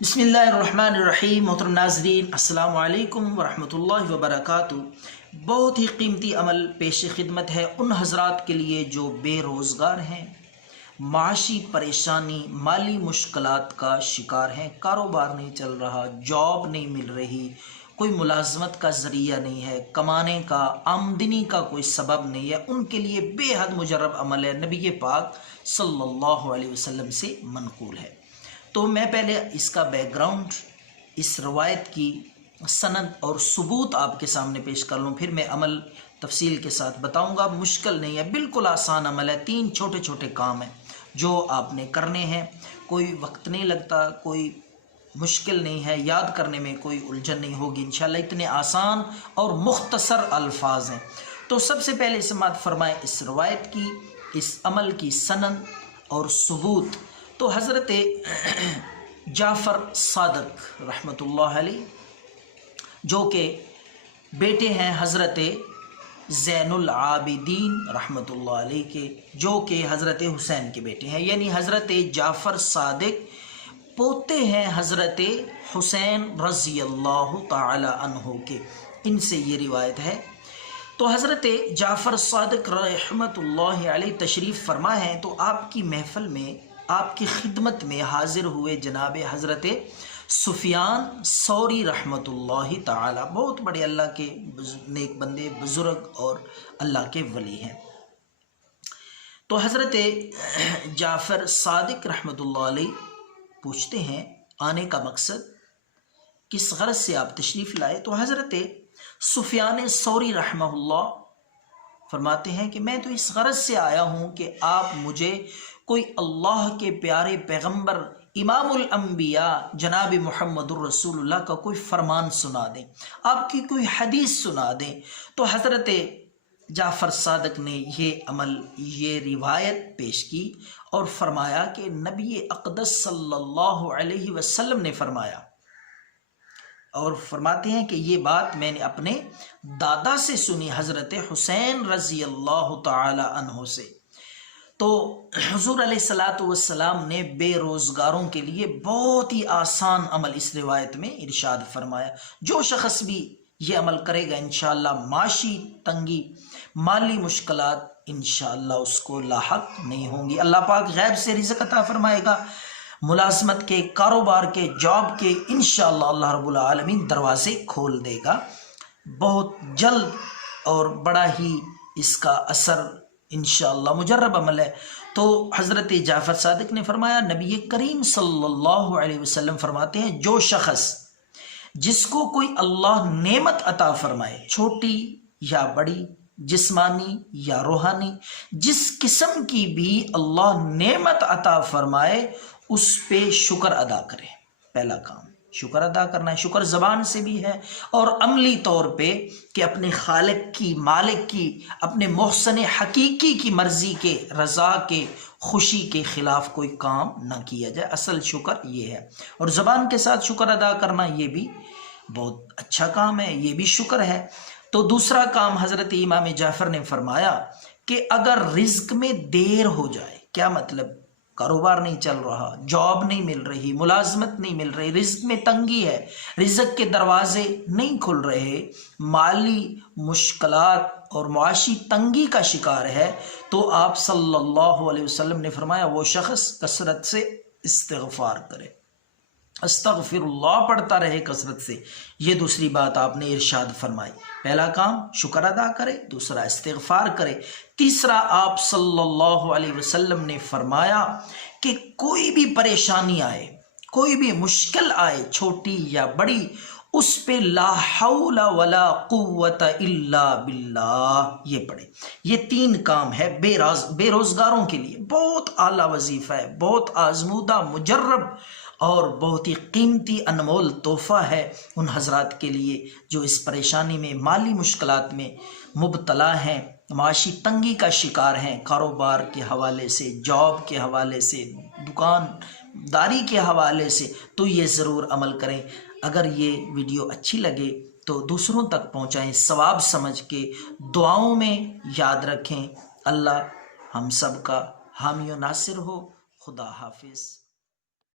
بسم اللہ الرحمن الرحیم۔ محترم ناظرین، السلام علیکم ورحمۃ اللہ وبرکاتہ۔ بہت ہی قیمتی عمل پیش خدمت ہے ان حضرات کے لیے جو بے روزگار ہیں، معاشی پریشانی، مالی مشکلات کا شکار ہیں، کاروبار نہیں چل رہا، جاب نہیں مل رہی، کوئی ملازمت کا ذریعہ نہیں ہے، کمانے کا، آمدنی کا کوئی سبب نہیں ہے۔ ان کے لیے بے حد مجرب عمل ہے، نبی پاک صلی اللہ علیہ وسلم سے منقول ہے۔ تو میں پہلے اس کا بیک گراؤنڈ، اس روایت کی سند اور ثبوت آپ کے سامنے پیش کر لوں، پھر میں عمل تفصیل کے ساتھ بتاؤں گا۔ مشکل نہیں ہے، بالکل آسان عمل ہے، 3 چھوٹے چھوٹے کام ہیں جو آپ نے کرنے ہیں۔ کوئی وقت نہیں لگتا، کوئی مشکل نہیں ہے، یاد کرنے میں کوئی الجھن نہیں ہوگی انشاءاللہ۔ اتنے آسان اور مختصر الفاظ ہیں۔ تو سب سے پہلے سماعت فرمائیں اس روایت کی، اس عمل کی سند اور ثبوت۔ تو حضرت جعفر صادق رحمۃ اللہ علیہ، جو کہ بیٹے ہیں حضرت زین العابدین رحمۃ اللہ علیہ کے، جو کہ حضرت حسین کے بیٹے ہیں، یعنی حضرت جعفر صادق پوتے ہیں حضرت حسین رضی اللہ تعالی عنہ کے، ان سے یہ روایت ہے۔ تو حضرت جعفر صادق رحمۃ اللہ علیہ تشریف فرما ہیں، تو آپ کی محفل میں، آپ کی خدمت میں حاضر ہوئے جناب حضرت سفیان ثوری رحمۃ اللہ تعالی، بہت بڑے اللہ کے نیک بندے، بزرگ اور اللہ کے ولی ہیں۔ تو حضرت جعفر صادق رحمۃ اللہ علیہ پوچھتے ہیں آنے کا مقصد، کس غرض سے آپ تشریف لائے؟ تو حضرت سفیان ثوری رحمہ اللہ فرماتے ہیں کہ میں تو اس غرض سے آیا ہوں کہ آپ مجھے کوئی اللہ کے پیارے پیغمبر امام الانبیاء جناب محمد الرسول اللہ کا کوئی فرمان سنا دیں، آپ کی کوئی حدیث سنا دیں۔ تو حضرت جعفر صادق نے یہ عمل، یہ روایت پیش کی اور فرمایا کہ نبی اقدس صلی اللہ علیہ وسلم نے فرمایا، اور فرماتے ہیں کہ یہ بات میں نے اپنے دادا سے سنی، حضرت حسین رضی اللہ تعالی عنہ سے۔ تو حضور علیہ الصلاۃ والسلام نے بے روزگاروں کے لیے بہت ہی آسان عمل اس روایت میں ارشاد فرمایا۔ جو شخص بھی یہ عمل کرے گا انشاءاللہ معاشی تنگی، مالی مشکلات انشاءاللہ اس کو لاحق نہیں ہوں گی۔ اللہ پاک غیب سے رزق عطا فرمائے گا، ملازمت کے، کاروبار کے، جاب کے، انشاءاللہ اللہ رب العالمین دروازے کھول دے گا بہت جلد، اور بڑا ہی اس کا اثر انشاءاللہ مجرب عمل ہے۔ تو حضرت جعفر صادق نے فرمایا، نبی کریم صلی اللہ علیہ وسلم فرماتے ہیں، جو شخص جس کو کوئی اللہ نعمت عطا فرمائے، چھوٹی یا بڑی، جسمانی یا روحانی، جس قسم کی بھی اللہ نعمت عطا فرمائے، اس پہ شکر ادا کرے۔ پہلا کام شکر ادا کرنا ہے، شکر زبان سے بھی ہے اور عملی طور پہ کہ اپنے خالق کی، مالک کی، اپنے محسن حقیقی کی مرضی کے، رضا کے، خوشی کے خلاف کوئی کام نہ کیا جائے۔ اصل شکر یہ ہے، اور زبان کے ساتھ شکر ادا کرنا یہ بھی بہت اچھا کام ہے، یہ بھی شکر ہے۔ تو دوسرا کام حضرت امام جعفر نے فرمایا کہ اگر رزق میں دیر ہو جائے، کیا مطلب؟ کاروبار نہیں چل رہا، جاب نہیں مل رہی، ملازمت نہیں مل رہی، رزق میں تنگی ہے، رزق کے دروازے نہیں کھل رہے، مالی مشکلات اور معاشی تنگی کا شکار ہے، تو آپ صلی اللہ علیہ وسلم نے فرمایا وہ شخص کثرت سے استغفار کرے، استغفر اللہ پڑھتا رہے کثرت سے۔ یہ دوسری بات آپ نے ارشاد فرمائی۔ پہلا کام شکر ادا کرے، دوسرا استغفار کرے، تیسرا آپ صلی اللہ علیہ وسلم نے فرمایا کہ کوئی بھی پریشانی آئے، کوئی بھی مشکل آئے، چھوٹی یا بڑی، اس پہ لا حول ولا قوت الا باللہ یہ پڑھے۔ یہ 3 کام ہے بے روزگاروں کے لیے، بہت اعلیٰ وظیفہ ہے، بہت آزمودہ، مجرب اور بہت ہی قیمتی انمول تحفہ ہے ان حضرات کے لیے جو اس پریشانی میں، مالی مشکلات میں مبتلا ہیں، معاشی تنگی کا شکار ہیں، کاروبار کے حوالے سے، جاب کے حوالے سے، دکانداری کے حوالے سے۔ تو یہ ضرور عمل کریں۔ اگر یہ ویڈیو اچھی لگے تو دوسروں تک پہنچائیں، ثواب سمجھ کے دعاؤں میں یاد رکھیں۔ اللہ ہم سب کا حامی و ناصر ہو۔ خدا حافظ۔